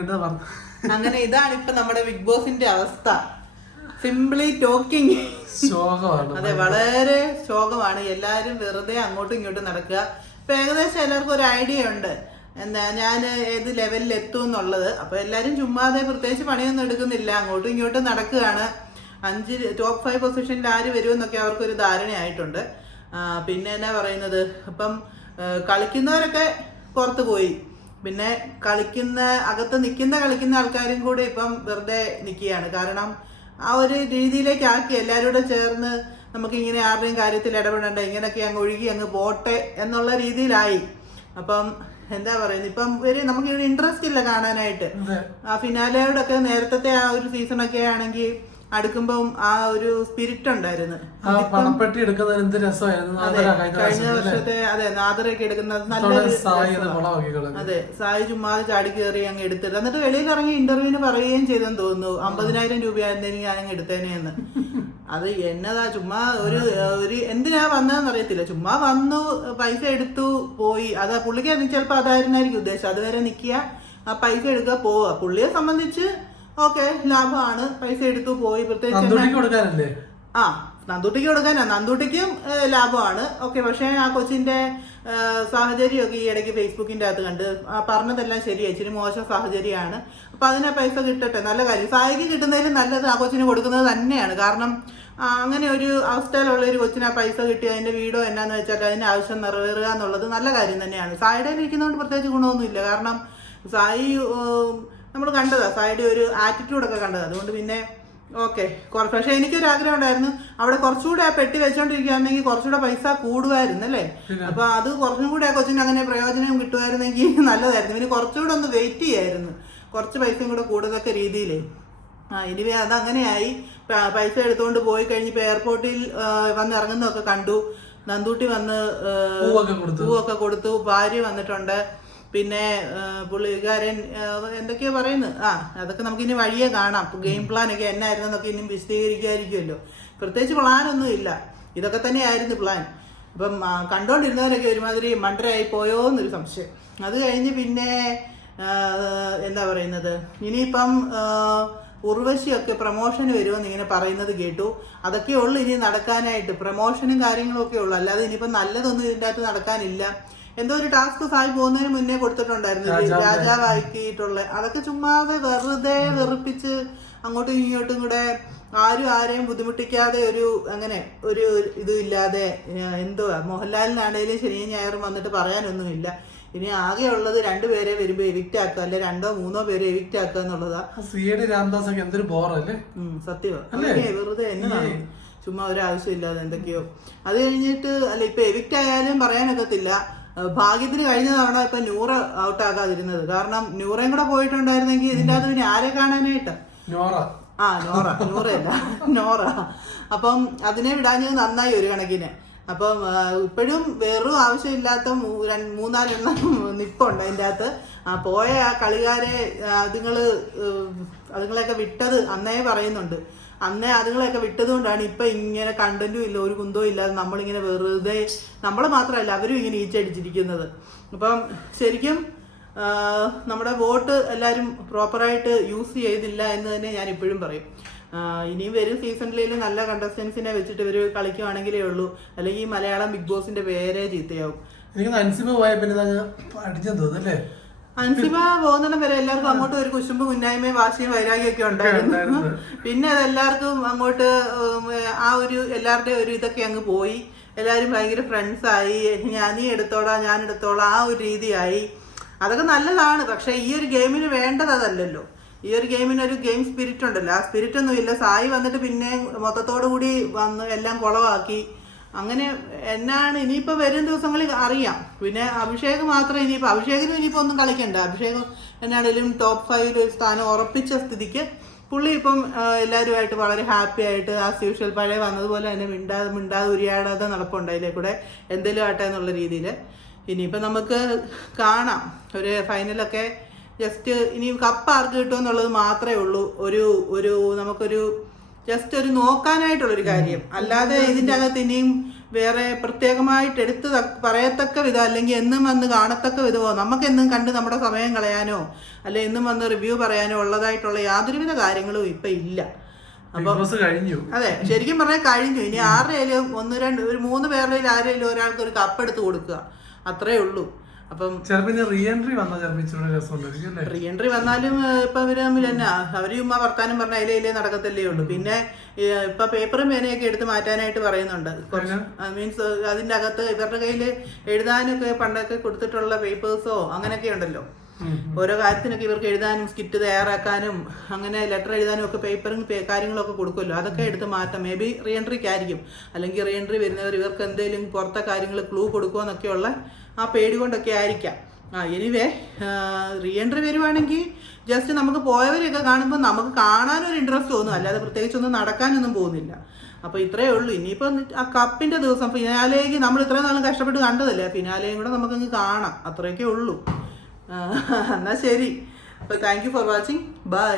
എന്താ പറഞ്ഞു? അങ്ങനെ ഇതാണ് ഇപ്പൊ നമ്മുടെ ബിഗ് ബോസിന്റെ അവസ്ഥ. സിംപ്ലി ടോക്കിംഗ് ശോകമാണ്. അതെ വളരെ ശോകമാണ്. എല്ലാരും വെറുതെ അങ്ങോട്ടും ഇങ്ങോട്ടും നടക്കുക. ഇപ്പൊ ഏകദേശം എല്ലാവർക്കും ഒരു ഐഡിയ ഉണ്ട്. എന്താ ഞാൻ ഏത് ലെവലിൽ എത്തും എന്നുള്ളത്. അപ്പൊ എല്ലാരും ചുമ്മാതെ പ്രത്യേകിച്ച് പണിയൊന്നും എടുക്കുന്നില്ല. അങ്ങോട്ടും ഇങ്ങോട്ടും നടക്കുകയാണ്. അഞ്ച് ടോപ്പ് ഫൈവ് പൊസിഷനിൽ ആര് വരുമെന്നൊക്കെ അവർക്കൊരു ധാരണയായിട്ടുണ്ട്. പിന്നെ എന്നാ പറയുന്നത്? അപ്പം കളിക്കുന്നവരൊക്കെ പുറത്തു പോയി. പിന്നെ കളിക്കുന്ന അകത്ത് നിൽക്കുന്ന കളിക്കുന്ന ആൾക്കാരും കൂടെ ഇപ്പം വെറുതെ നിൽക്കുകയാണ്. കാരണം ആ ഒരു രീതിയിലേക്ക് ആക്കി എല്ലാവരും കൂടെ ചേർന്ന് നമുക്ക് ഇങ്ങനെ ആരുടെയും കാര്യത്തിൽ ഇടപെടേണ്ട ഇങ്ങനെയൊക്കെ അങ്ങ് ഒഴുകി അങ്ങ് പോട്ടെ എന്നുള്ള രീതിയിലായി. അപ്പം എന്താ പറയുന്നത്? ഇപ്പം ഒരു നമുക്ക് ഇൻട്രസ്റ്റ് ഇല്ല കാണാനായിട്ട്. ആ ഫിനാലയോടൊക്കെ നേരത്തെ ആ ഒരു സീസണൊക്കെ ആണെങ്കിൽ അടുക്കുമ്പം ആ ഒരു സ്പിരിറ്റ് ഉണ്ടായിരുന്നു. പണപ്പെട്ടി എടുക്കുന്നതിന് എന്ത് രസമായിരുന്നു? അതെ കഴിഞ്ഞ? വർഷത്തെ അതെ നാദറൊക്കെ എടുക്കുന്നത് നല്ല അത് സായി ചുമ്മാതെ ചാടി കയറി അങ്ങ് എടുത്തിട്ട് എന്നിട്ട് വെളിയിൽ ഇറങ്ങി ഇന്റർവ്യൂവിന് പറയുകയും ചെയ്തെന്ന് തോന്നുന്നു. അമ്പതിനായിരം രൂപയായിരുന്നെങ്കിൽ ഞാൻ അങ്ങ് എടുത്തേനെന്ന് അത് എന്നതാ ചുമ്മാ ഒരു ഒരു എന്തിനാ വന്നതെന്ന് അറിയത്തില്ല. ചുമ്മാ വന്നു പൈസ എടുത്തു പോയി. അതാ പുള്ളിക്ക് ചിലപ്പോൾ അതായിരുന്നായിരിക്കും ഉദ്ദേശം. അതുവരെ നിൽക്കുക ആ പൈസ എടുക്കുക പോവുക പുള്ളിയെ സംബന്ധിച്ച് ഓക്കെ ലാഭമാണ് പൈസ എടുത്തു പോയി. പ്രത്യേകിച്ച് ആ നന്ദൂട്ടിക്ക് കൊടുക്കാനാ. നന്ദൂട്ടിക്കും ലാഭമാണ്. ഓക്കെ പക്ഷേ ആ കൊച്ചിന്റെ സാഹചര്യമൊക്കെ ഈ ഇടയ്ക്ക് ഫേസ്ബുക്കിന്റെ അകത്ത് കണ്ട് ആ പറഞ്ഞതെല്ലാം ശരിയാ. ഇച്ചിരി മോശം സാഹചര്യമാണ് അപ്പൊ അതിനെ പൈസ കിട്ടട്ടെ. നല്ല കാര്യം. സായിക്ക് കിട്ടുന്നതിലും നല്ലത് ആ കൊച്ചിന് കൊടുക്കുന്നത് തന്നെയാണ്. കാരണം അങ്ങനെ ഒരു അവസ്ഥയിലുള്ള ഒരു കൊച്ചിന് ആ പൈസ കിട്ടി അതിന്റെ വീടോ എന്നാന്ന് വെച്ചാൽ അതിന്റെ ആവശ്യം നിറവേറുക എന്നുള്ളത് നല്ല കാര്യം തന്നെയാണ്. സായിയുടെ ഇരിക്കുന്നതുകൊണ്ട് പ്രത്യേകിച്ച് ഗുണമൊന്നുമില്ല. കാരണം സായി നമ്മൾ കണ്ടതാ സായിയുടെ ഒരു ആറ്റിറ്റ്യൂഡൊക്കെ കണ്ടത്. അതുകൊണ്ട് പിന്നെ ഓക്കെ കുറച്ച് പക്ഷേ എനിക്കൊരു ആഗ്രഹം ഉണ്ടായിരുന്നു. അവിടെ കുറച്ചുകൂടെ ആ പെട്ടി വെച്ചോണ്ടിരിക്കുകയാണെങ്കിൽ കുറച്ചുകൂടെ പൈസ കൂടുമായിരുന്നു അല്ലേ? അപ്പൊ അത് കുറച്ചും കൂടെ ആ കൊച്ചിന് അങ്ങനെ പ്രയോജനം കിട്ടുമായിരുന്നെങ്കിൽ നല്ലതായിരുന്നു. പിന്നെ കുറച്ചുകൂടെ ഒന്ന് വെയിറ്റ് ചെയ്യായിരുന്നു. കുറച്ച് പൈസയും കൂടെ കൂടുതലൊക്കെ രീതിയിലേ. ആ ഇനി അത് അങ്ങനെയായി. പൈസ എടുത്തുകൊണ്ട് പോയി കഴിഞ്ഞ് എയർപോർട്ടിൽ വന്ന് ഇറങ്ങുന്നതൊക്കെ കണ്ടു. നന്ദൂട്ടി വന്ന് പൂവൊക്കെ കൊടുത്തു. ഭാര്യ വന്നിട്ടുണ്ട്. പിന്നെ പുള്ളിക്കാരൻ എന്തൊക്കെയാ പറയുന്നത്? ആ അതൊക്കെ നമുക്ക് ഇനി വഴിയെ കാണാം. ഗെയിം പ്ലാൻ ഒക്കെ എന്നായിരുന്നെന്നൊക്കെ ഇനി വിശദീകരിക്കാതിരിക്കുമല്ലോ. പ്രത്യേകിച്ച് പ്ലാനൊന്നും ഇല്ല. ഇതൊക്കെ തന്നെയായിരുന്നു പ്ലാൻ അപ്പം കണ്ടോണ്ടിരുന്നവരൊക്കെ ഒരുമാതിരി മണ്ടരായി പോയോ എന്നൊരു സംശയം. അത് കഴിഞ്ഞ് പിന്നെ എന്താ പറയുന്നത്? ഇനിയിപ്പം ഉർവശിയൊക്കെ പ്രമോഷന് വരുമെന്ന് ഇങ്ങനെ പറയുന്നത് കേട്ടു. അതൊക്കെ ഉള്ളു ഇനി നടക്കാനായിട്ട്. പ്രമോഷനും കാര്യങ്ങളും ഒക്കെ ഉള്ളു. അല്ലാതെ ഇനിയിപ്പം നല്ലതൊന്നും ഇതിന്റെ അകത്ത് നടക്കാനില്ല. എന്തോ ഒരു ടാസ്ക് സായി പോകുന്നതിന് മുന്നേ കൊടുത്തിട്ടുണ്ടായിരുന്നു. രാജാവ്. രാജാവാക്കിയിട്ടുള്ള അതൊക്കെ ചുമ്മാതെ വെറുതെ വെറുപ്പിച്ച് അങ്ങോട്ടും ഇങ്ങോട്ടും കൂടെ ആരും ആരെയും ബുദ്ധിമുട്ടിക്കാതെ ഒരു അങ്ങനെ ഒരു ഇതും ഇല്ലാതെ എന്തുവാ മോഹൻലാലിനാണേലും ശനിയും ഞായറും വന്നിട്ട് പറയാനൊന്നുമില്ല. ഇനി ആകെ ഉള്ളത് രണ്ടുപേരെ വരുമ്പോ എവിക്റ്റ് ആക്കുക അല്ലെ രണ്ടോ മൂന്നോ പേരെ എവിക്റ്റ് ആക്കുക എന്നുള്ളതാ. സി ഡി രാംദാസ് എന്തൊരു ബോറല്ലേ സത്യമാണ്? വെറുതെ എന്നതാണ്. ചുമ്മാ ഒരു ആവശ്യമില്ലാതെ എന്തൊക്കെയോ. അത് കഴിഞ്ഞിട്ട് അല്ല ഇപ്പൊ എവിക്റ്റ് ആയാലും പറയാനൊക്കത്തില്ല. ഭാഗ്യത്തിന് കഴിഞ്ഞ തവണ ഇപ്പൊ നൂറ് ഔട്ട് ആകാതിരുന്നത് കാരണം നൂറേം കൂടെ പോയിട്ടുണ്ടായിരുന്നെങ്കിൽ ഇതിന്റെ അകത്ത് പിന്നെ ആരെ കാണാനായിട്ട്? നോറ. ആ നോറ. നൂറയല്ല. നോറ. അപ്പം അതിനെ വിടാഞ്ഞത് നന്നായി ഒരു കണക്കിന്. അപ്പം ഇപ്പോഴും വെറും ആവശ്യമില്ലാത്ത മൂന്നാലെണ്ണം നിപ്പുണ്ട് അതിന്റെ അകത്ത്. ആ പോയ ആ കളിക്കാരെ ആ, അതുങ്ങൾ അതുങ്ങളെയൊക്കെ വിട്ടത് അന്നേ പറയുന്നുണ്ട്. അന്നേ അതുങ്ങളെയൊക്കെ വിട്ടതുകൊണ്ടാണ് ഇപ്പൊ ഇങ്ങനെ കണ്ടന്റും ഇല്ല ഒരു കുന്തവും ഇല്ലാതെ നമ്മളിങ്ങനെ വെറുതെ നമ്മൾ മാത്രമല്ല അവരും ഇങ്ങനെ ഈച്ചടിച്ചിരിക്കുന്നത് അപ്പം ശരിക്കും നമ്മുടെ വോട്ട് എല്ലാവരും പ്രോപ്പറായിട്ട് യൂസ് ചെയ്തില്ല എന്ന് തന്നെ ഞാൻ ഇപ്പോഴും പറയും. ഇനിയും വരും സീസണിലും നല്ല കണ്ടസ്റ്റൻസിനെ വെച്ചിട്ട് ഇവർ കളിക്കുവാണെങ്കിലേ ഉള്ളൂ. അല്ലെങ്കിൽ മലയാളം ബിഗ് ബോസിന്റെ പേരെ ചീത്തയാവും. എനിക്ക് നൻസിമ പോയ പിന്നെ അൻസിമ പോകുന്നിടം വരെ എല്ലാവർക്കും അങ്ങോട്ട് ഒരു കുശുമ്പ് കുന്നായ്മയും വാശിയും വൈരാഗ്യമൊക്കെ ഉണ്ടായിരുന്നു. പിന്നെ അതെല്ലാവർക്കും അങ്ങോട്ട് ആ ഒരു എല്ലാവരുടെയും ഒരു ഇതൊക്കെ അങ്ങ് പോയി. എല്ലാവരും ഭയങ്കര ഫ്രണ്ട്സായി ഞാൻ നീ എടുത്തോളാം ഞാൻ എടുത്തോളാം. ആ ഒരു രീതിയായി. അതൊക്കെ നല്ലതാണ്. പക്ഷേ ഈ ഒരു ഗെയിമിന് വേണ്ടത് അതല്ലല്ലോ. ഈ ഒരു ഗെയിമിന് ഒരു ഗെയിം സ്പിരിറ്റ് ഉണ്ടല്ലോ. ആ സ്പിരിറ്റ് ഒന്നും ഇല്ല സായി വന്നിട്ട് പിന്നെ മൊത്തത്തോടു കൂടി വന്ന് എല്ലാം കുളവാക്കി. അങ്ങനെ എന്നാണ് ഇനിയിപ്പോ വരും ദിവസങ്ങളിൽ അറിയാം. പിന്നെ അഭിഷേക് മാത്രം ഇനിയിപ്പോ അഭിഷേകിനും ഇനിയിപ്പോ ഒന്നും കളിക്കണ്ട. അഭിഷേകം എന്നാണെങ്കിലും ടോപ്പ് ഫൈവിൽ ഒരു സ്ഥാനം ഉറപ്പിച്ച സ്ഥിതിക്ക് പുള്ളി ഇപ്പം എല്ലാവരുമായിട്ട് വളരെ ഹാപ്പി ആയിട്ട് ആസ് യൂഷ്വൽ പഴയ വന്നതുപോലെ തന്നെ മിണ്ടാതെ മിണ്ടാതെ ഉരിയാടാതെ നടപ്പുണ്ട് അതിലെ കൂടെ എന്തെങ്കിലും ആട്ടെ എന്നുള്ള രീതിയിൽ ഇനിയിപ്പോൾ നമുക്ക് കാണാം. ഒരു ഫൈനലൊക്കെ ജസ്റ്റ് ഇനി കപ്പ് ആർക്ക് കിട്ടുമെന്നുള്ളത് മാത്രമേ ഉള്ളൂ. ഒരു ഒരു നമുക്കൊരു ജസ്റ്റ് ഒരു നോക്കാനായിട്ടുള്ളൊരു കാര്യം. അല്ലാതെ ഇതിന്റെ അകത്ത് ഇനിയും വേറെ പ്രത്യേകമായിട്ട് എടുത്ത് പറയത്തക്ക വിധം അല്ലെങ്കിൽ എന്നും വന്ന് കാണത്തക്ക വിധമോ നമുക്ക് എന്നും കണ്ട് നമ്മുടെ സമയം കളയാനോ അല്ലെ എന്നും വന്ന് റിവ്യൂ പറയാനോ ഉള്ളതായിട്ടുള്ള യാതൊരുവിധ കാര്യങ്ങളും ഇപ്പൊ ഇല്ല. കഴിഞ്ഞു. അതെ ശരിക്കും പറഞ്ഞാൽ കഴിഞ്ഞു. ഇനി ആരുടെയും ഒന്ന് രണ്ട് ഒരു മൂന്ന് പേരുടെ ആരെങ്കിലും ഒരാൾക്ക് ഒരു കപ്പ് എടുത്ത് കൊടുക്കുക. അത്രേ ഉള്ളൂ. അപ്പം ചെറുപ്പിന് റീ എൻട്രി വന്ന ചെറുപ്പിച്ചൂടെ രസമുണ്ടായിരിക്കും അല്ലേ റീ എൻട്രി വന്നാലും ഇപ്പൊ അവർ തമ്മിൽ തന്നെ. അവർ ചുമ്മാ വർത്താനം പറഞ്ഞ അതിലേ ഇല്ലേ നടക്കത്തല്ലേ ഉള്ളൂ. പിന്നെ ഇപ്പൊ പേപ്പറും പേനയൊക്കെ എടുത്ത് മാറ്റാനായിട്ട് പറയുന്നുണ്ട്. മീൻസ് അതിന്റെ അകത്ത് ഇവരുടെ കയ്യിൽ എഴുതാനൊക്കെ പണ്ടൊക്കെ കൊടുത്തിട്ടുള്ള പേപ്പേഴ്സോ അങ്ങനെയൊക്കെ ഉണ്ടല്ലോ. ഓരോ കാര്യത്തിനൊക്കെ ഇവർക്ക് എഴുതാനും സ്കിറ്റ് തയ്യാറാക്കാനും അങ്ങനെ ലെറ്റർ എഴുതാനും ഒക്കെ പേപ്പറും കാര്യങ്ങളൊക്കെ കൊടുക്കുമല്ലോ. അതൊക്കെ എടുത്ത് മാറ്റാം. മേ ബി റീ എൻട്രിക്ക് ആയിരിക്കും. അല്ലെങ്കിൽ റീഎൻട്രി വരുന്നവർ ഇവർക്ക് എന്തെങ്കിലും പുറത്തെ കാര്യങ്ങൾ ക്ലൂ കൊടുക്കുമെന്നൊക്കെയുള്ള ആ പേടി കൊണ്ടൊക്കെ ആയിരിക്കാം. ആ എനിവേ റീഎൻട്രി വരുവാണെങ്കിൽ ജസ്റ്റ് നമുക്ക് പോയവരെയൊക്കെ കാണുമ്പോൾ നമുക്ക് കാണാനൊരു ഇൻട്രസ്റ്റ് തോന്നും. അല്ലാതെ പ്രത്യേകിച്ച് ഒന്നും നടക്കാനൊന്നും പോകുന്നില്ല. അപ്പൊ ഇത്രയേ ഉള്ളൂ. ഇനിയിപ്പോ ആ കപ്പിന്റെ ദിവസം ഫിനാലേക്ക് നമ്മൾ ഇത്രയും നാളും കഷ്ടപ്പെട്ട് കണ്ടതല്ലേ? ഫിനാലയും കൂടെ നമുക്കങ്ങ് കാണാം. അത്രയൊക്കെ ഉള്ളൂ. ആ, എന്നാ ശരി. അപ്പൊ thank you for watching bye